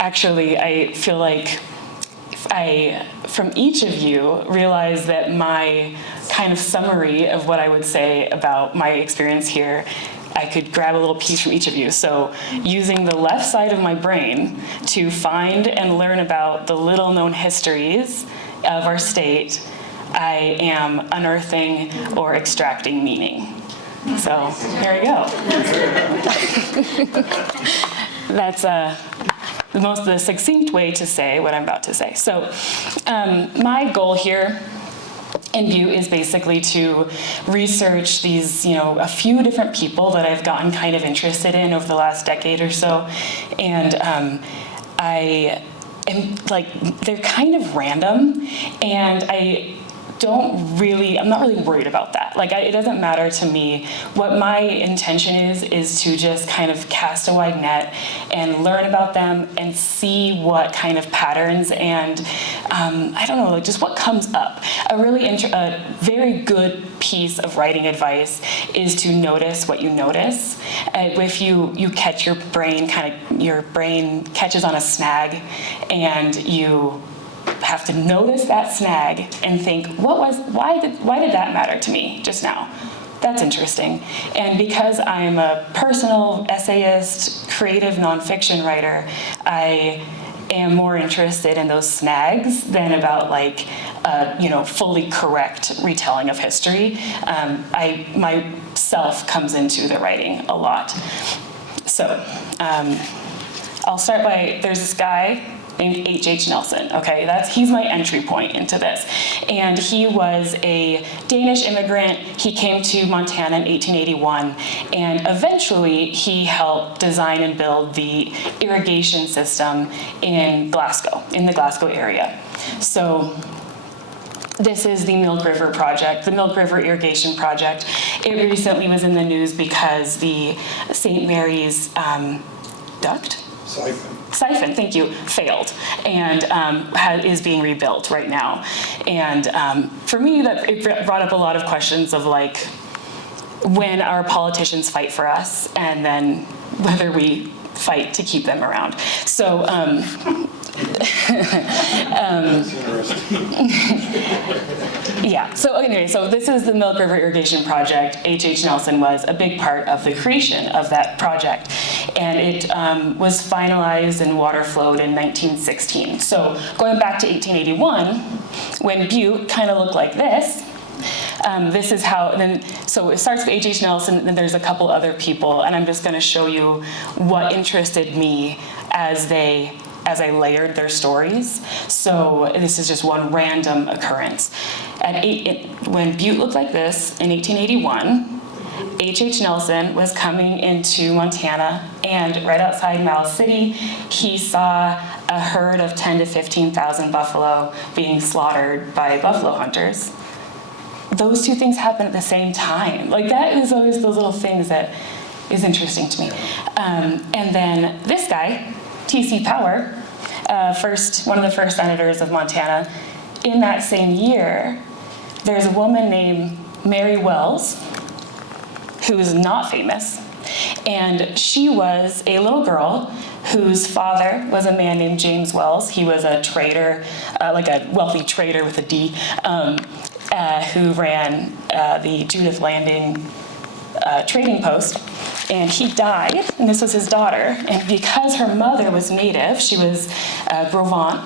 actually, I feel like I, from each of you, realize that my kind of summary of what I would say about my experience here, I could grab a little piece from each of you. So using the left side of my brain to find and learn about the little known histories of our state, I am unearthing or extracting meaning. So here we go. That's the succinct way to say what I'm about to say. So my goal here in Butte is basically to research these, a few different people that I've gotten kind of interested in over the last decade or so. And I am they're kind of random, and I'm not really worried about that. It doesn't matter to me. What my intention is to just kind of cast a wide net and learn about them and see what kind of patterns and, just what comes up. A very good piece of writing advice is to notice what you notice. If you catch your brain catches on a snag, and you have to notice that snag and think, why did that matter to me just now? That's interesting. And because I'm a personal essayist, creative nonfiction writer, I am more interested in those snags than about fully correct retelling of history. Myself comes into the writing a lot. So I'll start by, there's this guy named H.H. Nelson, okay? He's my entry point into this. And he was a Danish immigrant. He came to Montana in 1881, and eventually he helped design and build the irrigation system in the Glasgow area. So this is the Milk River project, the Milk River irrigation project. It recently was in the news because the St. Mary's Siphon, thank you, failed, and is being rebuilt right now. And for me, it brought up a lot of questions of when our politicians fight for us, and then whether we fight to keep them around. So yeah, so anyway, so this is the Milk River Irrigation Project. H.H. Nelson was a big part of the creation of that project, and it was finalized and water flowed in 1916. So going back to 1881, when Butte kind of looked like this, this is how, so it starts with H.H. Nelson, and then there's a couple other people, and I'm just going to show you what interested me as I layered their stories. So this is just one random occurrence. When Butte looked like this in 1881, H.H. Nelson was coming into Montana, and right outside Miles City, he saw a herd of 10 to 15,000 buffalo being slaughtered by buffalo hunters. Those two things happen at the same time. That is always those little things that is interesting to me. And then this guy, T.C. Power, one of the first senators of Montana, in that same year, there's a woman named Mary Wells, who is not famous, and she was a little girl whose father was a man named James Wells. He was a trader, like a wealthy trader with a D, who ran the Judith Landing trading post. And he died, and this was his daughter. And because her mother was native, she was Grovant,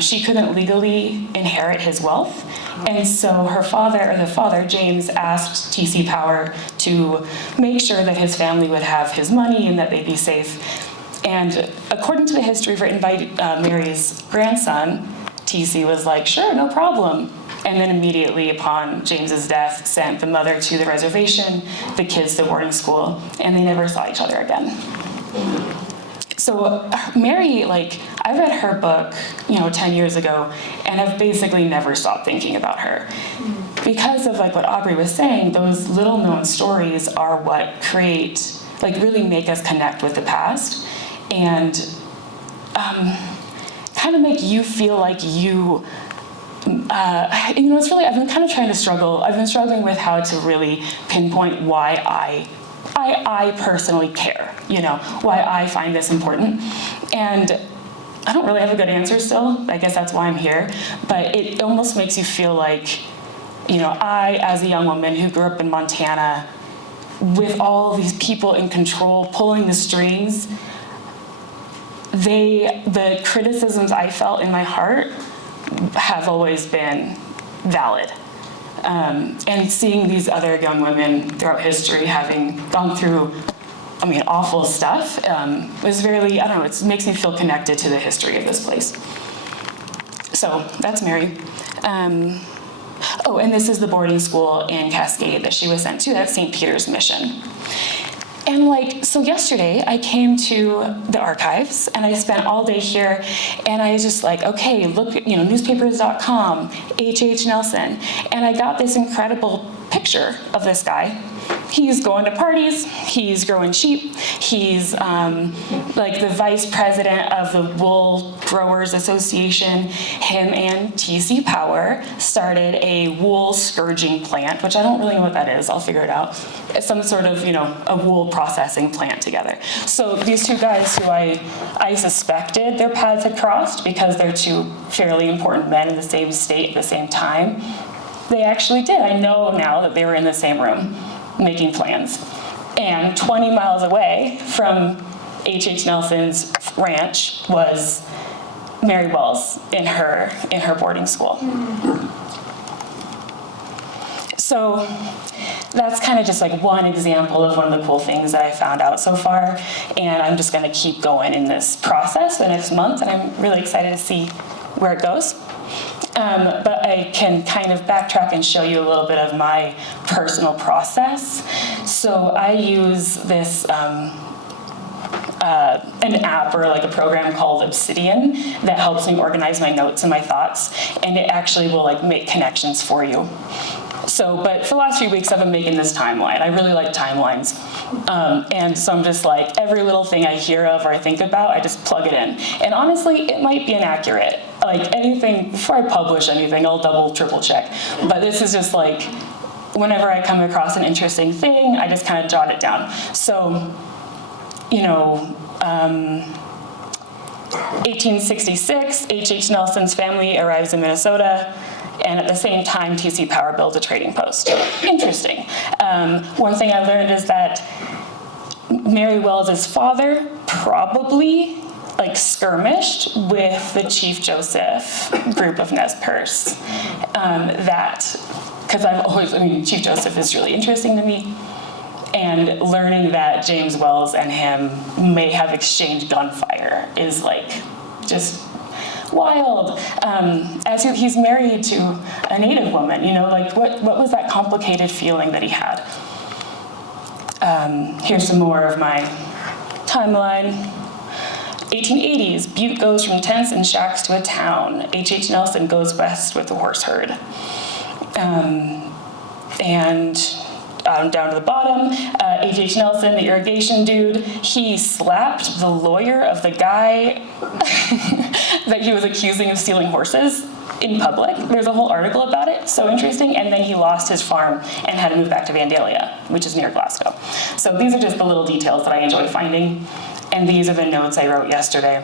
she couldn't legally inherit his wealth. And so her father, or the father, James, asked T.C. Power to make sure that his family would have his money and that they'd be safe. And according to the history written by Mary's grandson, T.C. was like, sure, no problem. And then immediately upon James's death, sent the mother to the reservation, the kids to boarding school, and they never saw each other again. So Mary, like, I read her book, 10 years ago, and I've basically never stopped thinking about her. Because of like what Aubrey was saying, those little known stories are what create, like really make us connect with the past, and kind of make you feel like you, it's really, I've been kind of I've been struggling with how to really pinpoint why I personally care, why I find this important. And I don't really have a good answer still. I guess that's why I'm here. But it almost makes you feel like, I, as a young woman who grew up in Montana, with all these people in control, pulling the strings, the criticisms I felt in my heart have always been valid. And seeing these other young women throughout history having gone through, awful stuff, was really, it makes me feel connected to the history of this place. So that's Mary. And this is the boarding school in Cascade that she was sent to. That's St. Peter's Mission. And so yesterday I came to the archives and I spent all day here, and I was just like, okay, look at, newspapers.com, H.H. Nelson. And I got this incredible picture of this guy. He's going to parties, he's growing sheep, he's the vice president of the Wool Growers Association. Him and T.C. Power started a wool scourging plant, which I don't really know what that is, I'll figure it out. It's some sort of, a wool processing plant together. So these two guys who I suspected their paths had crossed because they're two fairly important men in the same state at the same time, they actually did. I know now that they were in the same room making plans. And 20 miles away from H.H. Nelson's ranch was Mary Wells in her boarding school. So that's kind of just like one example of one of the cool things that I found out so far. And I'm just going to keep going in this process the next month, and I'm really excited to see where it goes. But I can kind of backtrack and show you a little bit of my personal process. So I use this an app or like a program called Obsidian that helps me organize my notes and my thoughts, and it actually will make connections for you. But for the last few weeks, I've been making this timeline. I really like timelines. And so I'm just every little thing I hear of or I think about, I just plug it in. And honestly, it might be inaccurate. Anything, before I publish anything, I'll double, triple check. But this is just whenever I come across an interesting thing, I just kind of jot it down. So, 1866, H.H. Nelson's family arrives in Minnesota. And at the same time, T.C. Power builds a trading post. Interesting. One thing I learned is that Mary Wells' father probably skirmished with the Chief Joseph group of Nez Perce. Because I've always, Chief Joseph is really interesting to me. And learning that James Wells and him may have exchanged gunfire is just wild. As he's married to a Native woman, what was that complicated feeling that he had? Here's some more of my timeline. 1880s, Butte goes from tents and shacks to a town. H.H. Nelson goes west with the horse herd. Down to the bottom, H.H. Nelson, the irrigation dude, he slapped the lawyer of the guy that he was accusing of stealing horses. in public. There's a whole article about it, so interesting. And then he lost his farm and had to move back to Vandalia, which is near Glasgow. So these are just the little details that I enjoy finding. And these are the notes I wrote yesterday.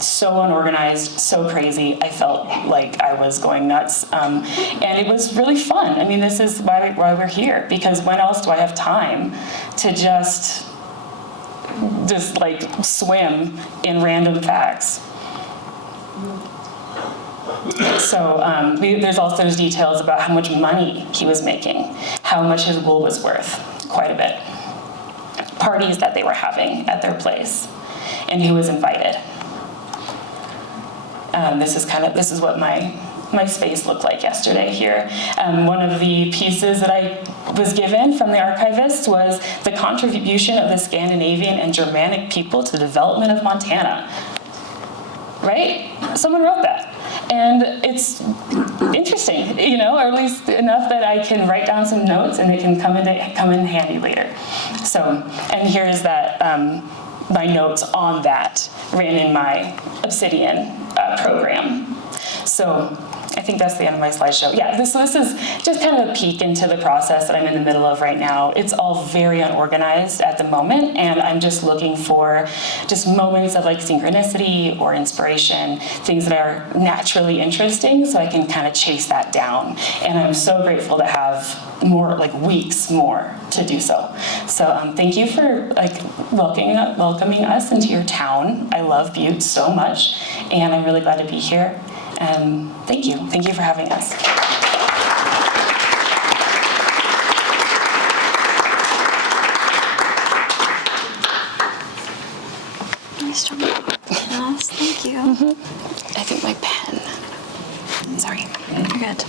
So unorganized, so crazy. I felt like I was going nuts. And it was really fun. I mean, this is why we're here, because when else do I have time to just like swim in random facts? So there's also those details about how much money he was making, how much his wool was worth, quite a bit. Parties that they were having at their place, and who was invited. This is what my space looked like yesterday here. One of the pieces that I was given from the archivist was the contribution of the Scandinavian and Germanic people to the development of Montana. Right? Someone wrote that. And it's interesting, or at least enough that I can write down some notes and they can come in handy later. So, and here's that, my notes on that ran in my Obsidian program. So I think that's the end of my slideshow. Yeah, this is just kind of a peek into the process that I'm in the middle of right now. It's all very unorganized at the moment, and I'm just looking for just moments of like synchronicity or inspiration, things that are naturally interesting, so I can kind of chase that down. And I'm so grateful to have more, like weeks more to do so. So thank you for like welcoming us into your town. I love Butte so much, and I'm really glad to be here. And thank you for having us. Nice job. Yes, thank you. I think my pen. Sorry, you're good.